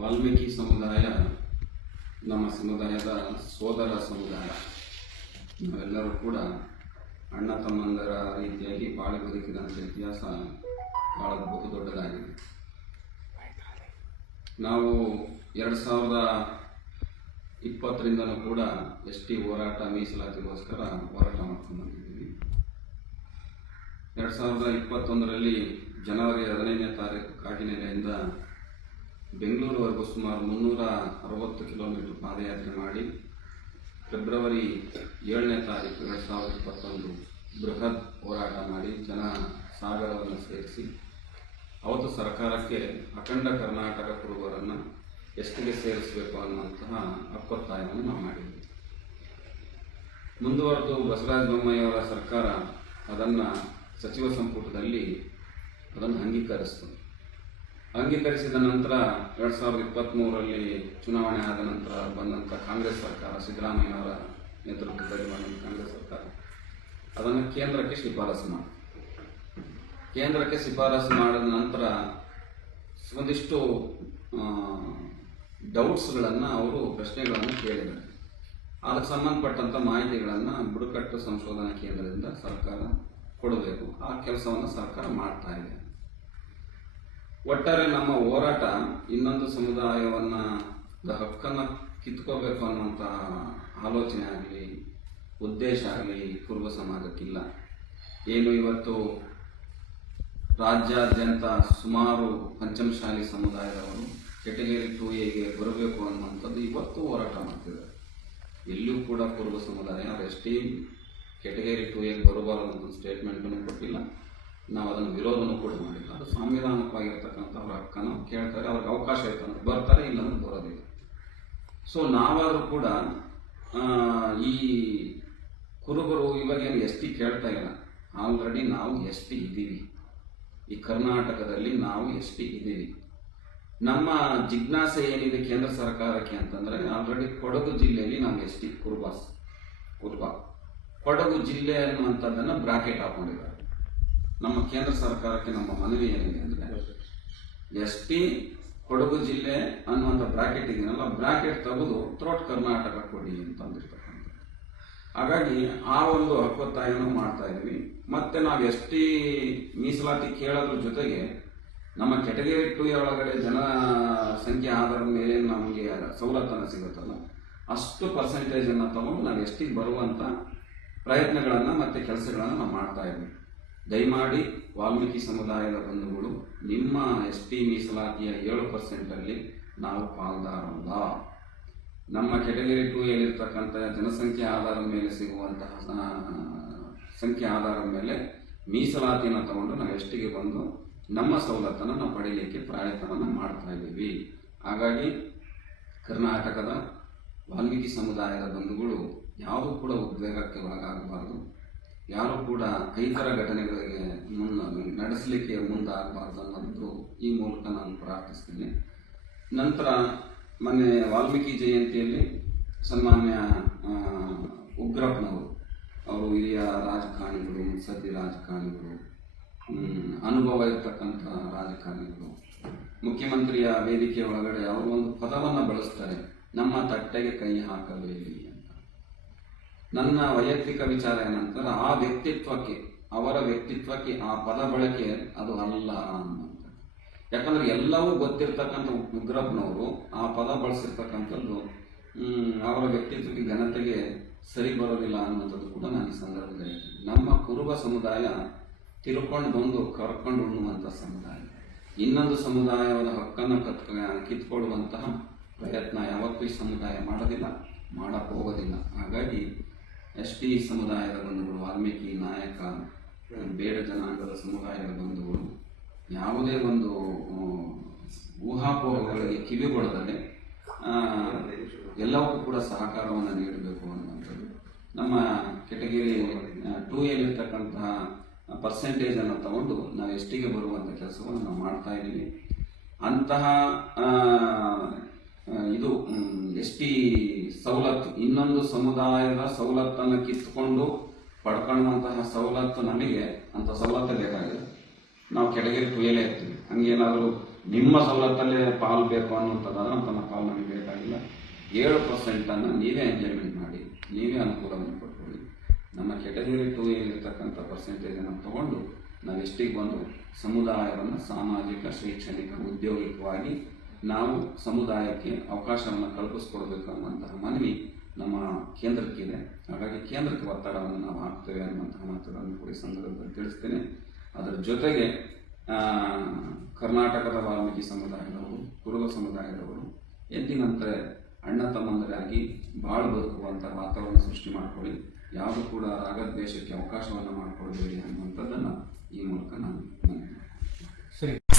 ವಾಲ್ಮೀಕಿ ಸಮುದಾಯ, ನಮ್ಮ ಸಮುದಾಯದ ಸೋದರ ಸಮುದಾಯ, ನಾವೆಲ್ಲರೂ ಕೂಡ ಅಣ್ಣ ತಮ್ಮಂದರ ರೀತಿಯಾಗಿ ಬಾಳಿ ಬದುಕಿದಂಥ ಇತಿಹಾಸ ಭಾಳ ಬಹು ದೊಡ್ಡದಾಗಿದೆ. ನಾವು ಎರಡು ಸಾವಿರದ ಇಪ್ಪತ್ತರಿಂದಲೂ ಕೂಡ ಎಸ್ ಟಿ ಹೋರಾಟ ಮೀಸಲಾತಿಗೋಸ್ಕರ ಹೋರಾಟ ಮಾಡ್ಕೊಂಡು ಬಂದಿದ್ದೀವಿ. ಎರಡು ಸಾವಿರದ ಇಪ್ಪತ್ತೊಂದರಲ್ಲಿ ಜನವರಿ ಹದಿನೈದನೇ ತಾರೀಕು ಕಾಗಿನೆಲೆಯಿಂದ ಬೆಂಗಳೂರುವರೆಗೂ ಸುಮಾರು ಮುನ್ನೂರ ಅರವತ್ತು ಕಿಲೋಮೀಟರ್ ಪಾದಯಾತ್ರೆ ಮಾಡಿ ಫೆಬ್ರವರಿ ಏಳನೇ ತಾರೀಕು ಎರಡು ಸಾವಿರದ ಇಪ್ಪತ್ತೊಂದು ಬೃಹತ್ ಹೋರಾಟ ಮಾಡಿ ಜನ ಸಾಗರವನ್ನು ಸೇರಿಸಿ, ಅವತ್ತು ಸರ್ಕಾರಕ್ಕೆ ಅಖಂಡ ಕರ್ನಾಟಕ ಕುರುಬರನ್ನು ಎಷ್ಟಿಗೆ ಸೇರಿಸಬೇಕು ಅನ್ನುವಂತಹ ಅಕ್ಕೊತ್ತಾಯವನ್ನು ನಾವು ಮಾಡಿದ್ವಿ. ಮುಂದುವರೆದು ಬಸವರಾಜ ಬೊಮ್ಮಾಯಿಯವರ ಸರ್ಕಾರ ಅದನ್ನು ಸಚಿವ ಸಂಪುಟದಲ್ಲಿ ಅದನ್ನು ಅಂಗೀಕರಿಸಿತು. ಅಂಗೀಕರಿಸಿದ ನಂತರ ಎರಡು ಸಾವಿರದ ಇಪ್ಪತ್ತ್ಮೂರರಲ್ಲಿ ಚುನಾವಣೆ ಆದ ನಂತರ ಬಂದಂಥ ಕಾಂಗ್ರೆಸ್ ಸರ್ಕಾರ, ಸಿದ್ದರಾಮಯ್ಯನವರ ನೇತೃತ್ವದಲ್ಲಿ ಬಂದ ಕಾಂಗ್ರೆಸ್ ಸರ್ಕಾರ. ಅದನ್ನು ಕೇಂದ್ರಕ್ಕೆ ಶಿಫಾರಸು ಮಾಡಿ. ಕೇಂದ್ರಕ್ಕೆ ಶಿಫಾರಸು ಮಾಡಿದ ನಂತರ ಒಂದಿಷ್ಟು ಡೌಟ್ಸ್ಗಳನ್ನು ಅವರು, ಪ್ರಶ್ನೆಗಳನ್ನು ಕೇಳಿದ್ದಾರೆ. ಅದಕ್ಕೆ ಸಂಬಂಧಪಟ್ಟಂಥ ಮಾಹಿತಿಗಳನ್ನು ಬುಡಕಟ್ಟು ಸಂಶೋಧನಾ ಕೇಂದ್ರದಿಂದ ಸರ್ಕಾರ ಕೊಡಬೇಕು. ಆ ಕೆಲಸವನ್ನು ಸರ್ಕಾರ ಮಾಡ್ತಾ ಇದೆ. ಒಟ್ಟಾರೆ ನಮ್ಮ ಹೋರಾಟ ಇನ್ನೊಂದು ಸಮುದಾಯವನ್ನ ಹಕ್ಕನ್ನು ಕಿತ್ಕೋಬೇಕು ಅನ್ನುವಂಥ ಆಲೋಚನೆ ಆಗಲಿ, ಉದ್ದೇಶ ಆಗಲಿ ಪೂರ್ವ ಸಮಾಜಕ್ಕಿಲ್ಲ. ಏನು ಇವತ್ತು ರಾಜ್ಯಾದ್ಯಂತ ಸುಮಾರು ಪಂಚಮಶಾಲಿ ಸಮುದಾಯದವರು ಕೆಟಗರಿ ಟು ಎಗೆ ಬರಬೇಕು ಅನ್ನುವಂಥದ್ದು ಇವತ್ತು ಹೋರಾಟ ಮಾಡ್ತಿದ್ದಾರೆ. ಎಲ್ಲಿಯೂ ಕೂಡ ಪೂರ್ವ ಸಮುದಾಯ ಅವ್ರು ಎಷ್ಟೇ ಕೆಟಗರಿ ಟು ಎಗೆ ಬರಬಾರದು ಸ್ಟೇಟ್ಮೆಂಟನ್ನು ಕೊಟ್ಟಿಲ್ಲ. ನಾವು ಅದನ್ನು ವಿರೋಧನೂ ಕೂಡ ಮಾಡಿಲ್ಲ. ಅದು ಸಾಂವಿಧಾನಿಕವಾಗಿರ್ತಕ್ಕಂಥ ಅವ್ರ ಹಕ್ಕನ್ನು ಕೇಳ್ತಾರೆ, ಅವ್ರಿಗೆ ಅವಕಾಶ ಇರ್ತಂದ್ರೆ ಬರ್ತಾರೆ, ಇಲ್ಲಂದ್ರೆ ಬರೋದಿಲ್ಲ. ಸೊ ನಾವಾದರೂ ಕೂಡ ಈ ಕುರುಬರು ಇವಾಗ ಏನು ಎಸ್ ಟಿ ಕೇಳ್ತಾ ಇಲ್ಲ. ಆಲ್ರೆಡಿ ನಾವು ಎಸ್ ಟಿ ಇದ್ದೀವಿ. ಈ ಕರ್ನಾಟಕದಲ್ಲಿ ನಾವು ಎಸ್ ಟಿ ಇದ್ದೀವಿ. ನಮ್ಮ ಜಿಜ್ಞಾಸೆ ಏನಿದೆ ಕೇಂದ್ರ ಸರ್ಕಾರಕ್ಕೆ ಅಂತಂದ್ರೆ, ಆಲ್ರೆಡಿ ಕೊಡಗು ಜಿಲ್ಲೆಯಲ್ಲಿ ನಾವು ಎಸ್ ಟಿ ಕುರುಬಾಸ್ ಕುರುಬ. ಕೊಡಗು ಜಿಲ್ಲೆ ಅನ್ನುವಂಥದ್ದನ್ನು ಬ್ರಾಕೆಟ್ ಹಾಕೊಂಡಿದ್ದಾರೆ. ನಮ್ಮ ಕೇಂದ್ರ ಸರ್ಕಾರಕ್ಕೆ ನಮ್ಮ ಮನವಿ ಏನಿದೆ ಅಂದರೆ, ಎಸ್ ಟಿ ಕೊಡಗು ಜಿಲ್ಲೆ ಅನ್ನುವಂಥ ಬ್ರಾಕೆಟ್ ಇದೆಯಲ್ಲ ಬ್ರಾಕೆಟ್ ತೆಗೆದು ಥ್ರೋಟ್ ಕರ್ನಾಟಕ ಕೊಡಿ ಅಂತಂದಿರ್ತಕ್ಕಂಥ ಹಾಗಾಗಿ ಆ ಒಂದು ಹಕ್ಕೊತ್ತಾಯವನ್ನು ಮಾಡ್ತಾ ಇದ್ವಿ. ಮತ್ತೆ ನಾವು ಎಸ್ ಟಿ ಮೀಸಲಾತಿ ಕೇಳೋದ್ರ ಜೊತೆಗೆ ನಮ್ಮ ಕೆಟಗರಿ ಟು ಒಳಗಡೆ ಜನ ಸಂಖ್ಯೆ ಆಧಾರದ ಮೇಲೆ ನಮಗೆ ಸವಲತ್ತನ್ನು ಸಿಗುತ್ತಲ್ಲ, ಅಷ್ಟು ಪರ್ಸೆಂಟೇಜನ್ನು ತಗೊಂಡು ನಾವು ಎಸ್ ಟಿಗೆ ಬರುವಂಥ ಪ್ರಯತ್ನಗಳನ್ನು ಮತ್ತು ಕೆಲಸಗಳನ್ನು ನಾವು ಮಾಡ್ತಾ ಇದ್ವಿ. ದಯಮಾಡಿ ವಾಲ್ಮೀಕಿ ಸಮುದಾಯದ ಬಂಧುಗಳು, ನಿಮ್ಮ ಎಸ್ ಟಿ ಮೀಸಲಾತಿಯ ಏಳು ಪರ್ಸೆಂಟಲ್ಲಿ ನಾವು ಪಾಲ್ದಾರಲ್ಲ ನಮ್ಮ ಕೆಟಗರಿ ಟೂ ಎಲ್ಲಿರ್ತಕ್ಕಂಥ ಜನಸಂಖ್ಯೆ ಆಧಾರದ ಮೇಲೆ ಸಿಗುವಂತಹ ಸಂಖ್ಯೆ ಆಧಾರದ ಮೇಲೆ ಮೀಸಲಾತಿಯನ್ನು ತಗೊಂಡು ನಾವು ಎಷ್ಟಿಗೆ ಬಂದು ನಮ್ಮ ಸವಲತ್ತನ್ನು ನಾವು ಪಡೀಲಿಕ್ಕೆ ಪ್ರಯತ್ನವನ್ನು ಮಾಡ್ತಾ ಇದ್ದೀವಿ. ಹಾಗಾಗಿ ಕರ್ನಾಟಕದ ವಾಲ್ಮೀಕಿ ಸಮುದಾಯದ ಬಂಧುಗಳು ಯಾವುದೂ ಕೂಡ ಉದ್ವೇಗಕ್ಕೆ ಒಳಗಾಗಬಾರ್ದು. ಯಾರು ಕೂಡ ಇತರ ಘಟನೆಗಳಿಗೆ ಮುನ್ನ ನಡೆಸಲಿಕ್ಕೆ ಮುಂದಾಗಬಾರ್ದು ಅನ್ನೋದು ಈ ಮೂಲಕ ನಾನು ಪ್ರಾರ್ಥಿಸ್ತೀನಿ. ನಂತರ ಮೊನ್ನೆ ವಾಲ್ಮೀಕಿ ಜಯಂತಿಯಲ್ಲಿ ಸನ್ಮಾನ್ಯ ಉಗ್ರಪ್ಪನವರು, ಅವರು ಹಿರಿಯ ರಾಜಕಾರಣಿಗಳು ಸದ್ಯ ರಾಜಕಾರಣಿಗಳು ಅನುಭವ ಇರತಕ್ಕಂಥ ರಾಜಕಾರಣಿಗಳು, ಮುಖ್ಯಮಂತ್ರಿಯ ವೇದಿಕೆ ಒಳಗಡೆ ಅವರು ಒಂದು ಪದವನ್ನು ಬಳಸ್ತಾರೆ. ನಮ್ಮ ತಟ್ಟೆಗೆ ಕೈ ಹಾಕಬೇಡಿ ನನ್ನ ವೈಯಕ್ತಿಕ ವಿಚಾರ ಏನಂತಂದ್ರೆ ಆ ವ್ಯಕ್ತಿತ್ವಕ್ಕೆ, ಅವರ ವ್ಯಕ್ತಿತ್ವಕ್ಕೆ, ಆ ಪದ ಬಳಕೆ ಅದು ಅಲ್ಲ ಅನ್ನುವಂಥ ಯಾಕಂದ್ರೆ ಎಲ್ಲವೂ ಗೊತ್ತಿರ್ತಕ್ಕಂಥ ಉಗ್ರಪ್ಪನವರು, ಆ ಪದ ಬಳಸಿರ್ತಕ್ಕಂಥದ್ದು ಅವರ ವ್ಯಕ್ತಿತ್ವಕ್ಕೆ ಘನತೆಗೆ ಸರಿ ಬರೋದಿಲ್ಲ ಅನ್ನುವಂಥದ್ದು ಕೂಡ ನಾನು ಈ ಸಂದರ್ಭದಲ್ಲಿ ನಮ್ಮ ಕುರುಬ ಸಮುದಾಯ ತಿರ್ಕೊಂಡು ಬಂದು ಕರ್ಕೊಂಡು ಉಣ್ಣುವಂಥ ಸಮುದಾಯ. ಇನ್ನೊಂದು ಸಮುದಾಯದ ಹಕ್ಕನ್ನು ಕತ್ ಕಿತ್ಕೊಳ್ಳುವಂತಹ ಪ್ರಯತ್ನ ಯಾವತ್ತೂ ಈ ಸಮುದಾಯ ಮಾಡೋದಿಲ್ಲ ಮಾಡಕ್ಕೆ ಹೋಗೋದಿಲ್ಲ. ಹಾಗಾಗಿ ಎಸ್ ಟಿ ಸಮುದಾಯದ ಬಂಧುಗಳು ವಾಲ್ಮೀಕಿ ನಾಯಕ ಬೇಡ ಜನಾಂಗದ ಸಮುದಾಯದ ಬಂಧುಗಳು ಯಾವುದೇ ಒಂದು ಊಹಾಪೋಹಗಳಿಗೆ ಕಿವಿಗೊಡದಲೆ ಆ, ಎಲ್ಲವಕ್ಕೂ ಕೂಡ ಸಹಕಾರವನ್ನು ನೀಡಬೇಕು ಅನ್ನುವಂಥದ್ದು. ನಮ್ಮ ಕೆಟಗಿರಿ ಟೂ ಎಲ್ಲಿರ್ತಕ್ಕಂತಹ ಪರ್ಸೆಂಟೇಜನ್ನು ತಗೊಂಡು ನಾವು ಎಷ್ಟಿಗೆ ಬರುವಂಥ ಕೆಲಸವನ್ನು ನಾವು ಮಾಡ್ತಾ ಇದ್ದೀವಿ ಅಂತಹ ಇದು ಎಸ್ ಟಿ ಸವಲತ್ತು. ಇನ್ನೊಂದು ಸಮುದಾಯದ ಸವಲತ್ತನ್ನು ಕಿತ್ತುಕೊಂಡು ಪಡ್ಕೊಳ್ಳುವಂತಹ ಸವಲತ್ತು ನಮಗೆ ಅಂತ ಸವಲತ್ತು ಬೇಕಾಗಿದೆ. ನಾವು ಕೆಳಗೆ ಕುಯ್ಯಲೇ ಇರ್ತೀವಿ. ಹಂಗೇನಾದರೂ ನಿಮ್ಮ ಸವಲತ್ತಲ್ಲೇ ಪಾಲು ಬೇಕು ಅನ್ನುವಂಥದ್ದಾದ್ರೆ ನಮ್ಮ ಪಾಲು ನಮಗೆ ಬೇಕಾಗಿಲ್ಲ. ಏಳು ಪರ್ಸೆಂಟನ್ನು ನೀವೇ ಎಂಜಾಯ್ಮೆಂಟ್ ಮಾಡಿ, ನೀವೇ ಅನುಕೂಲವನ್ನು ಕೊಟ್ಕೊಳ್ಳಿ ನಮ್ಮ ಕೆಟಗರಿ ಟೂ ಪರ್ಸೆಂಟೇಜ್ ಏನೋ ತಗೊಂಡು ನಾವು ಎಷ್ಟಿಗೆ ಬಂದು ಸಮುದಾಯವನ್ನು ಸಾಮಾಜಿಕ, ಶೈಕ್ಷಣಿಕ, ಉದ್ಯೋಗಿಕವಾಗಿ ನಾವು ಸಮುದಾಯಕ್ಕೆ ಅವಕಾಶವನ್ನು ಕಲ್ಪಿಸ್ಕೊಡ್ಬೇಕು ಅನ್ನುವಂತಹ ಮನವಿ ನಮ್ಮ ಕೇಂದ್ರಕ್ಕಿದೆ ಹಾಗಾಗಿ ಕೇಂದ್ರಕ್ಕೆ ಒತ್ತಡವನ್ನು ನಾವು ಹಾಕ್ತೇವೆ ಅನ್ನುವಂತಹ ಮಾತುಗಳನ್ನು ಕೂಡ ಈ ಸಂದರ್ಭದಲ್ಲಿ ತಿಳಿಸ್ತೇನೆ. ಅದರ ಜೊತೆಗೆ ಕರ್ನಾಟಕದ ವಾಲ್ಮೀಕಿ ಸಮುದಾಯದವರು ಕುರುಬ ಸಮುದಾಯದವರು ಎಂದಿನಂತೆ ಅಣ್ಣ ತಮ್ಮಂದರಾಗಿ ಬಾಳು ಬದುಕುವಂತಹ ವಾತಾವರಣ ಸೃಷ್ಟಿ ಮಾಡಿಕೊಳ್ಳಿ. ಯಾವುದು ಕೂಡ ರಾಗದ್ವೇಷಕ್ಕೆ ಅವಕಾಶವನ್ನು ಮಾಡಿಕೊಡಬೇಡಿ ಅನ್ನುವಂಥದ್ದನ್ನು ಈ ಮೂಲಕ ನಾನು ಮಾಡ್ತೀನಿ.